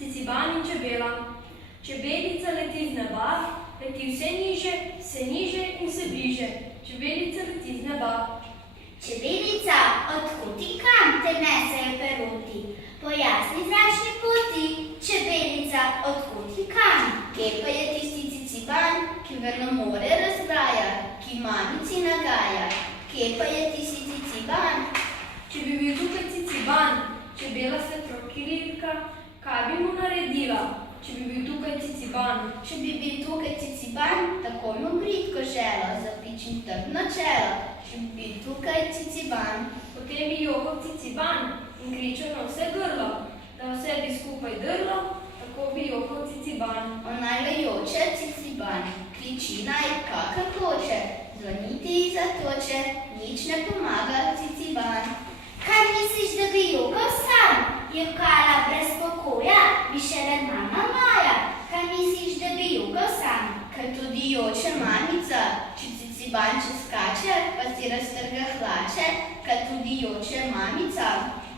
Ciciban in čebela. Čebelica leti z neba, leti vse niže in se bliže. Čebelica leti z neba. Čebelica, odkud in kam te nesejo peruti? Po jasni zračni poti. Čebelica, odkud in kam? Kje pa je tisti ciciban, ki vrno more razbraja, ki mamici nagaja? Kje pa je tisti ciciban? Če bi bil tukaj ciciban, čebela se trokilka, kaj bi mu naredila? Če bi bil tukaj ciciban. Če bi bil tukaj ciciban, tako mu bridko želo, zapičim trdno čelo. Če bi bil tukaj ciciban, Potem bi johal ciciban in kričal na vse grlo, da vse bi skupaj drlo, tako bi johal ciciban. onaj lejoče ciciban, kriči naj kakor hoče, zvoniti zatoče, nič ne pomaga ciciban. Kaj misliš, da bi jokal sam? Jokala brez pokoja, bi še rad mama moja. Kaj misliš, da bi jokal sam? Kaj tudi joče mamica, če ciciban čez skače, pa si raztrga hlače, kaj tudi joče mamica.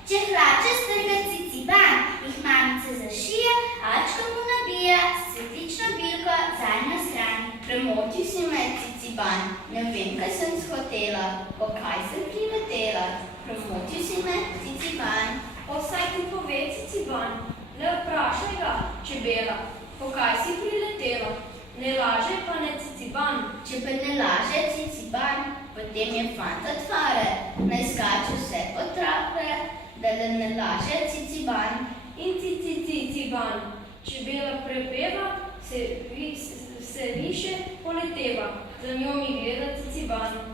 Če hlače strga ciciban, jih mamica zašije, ačko mu nabija, cvetlično bilko zadnjo stran. Premotil si me, ciciban, ne vem, kaj sem shotela, po kaj sem priletela. Premotil si me, ciciban. Vsaj ti pove, ciciban, le vprašaj ga, čebela, po kaj si priletela. Ne laže pa ne ciciban. Če pa ne laže ciciban, potem je fanta tvare, naj skače vse po trape, da ne laže ciciban. In ciciban, čebela prepeva, se više poleteva, za njo mi gleda ciciban.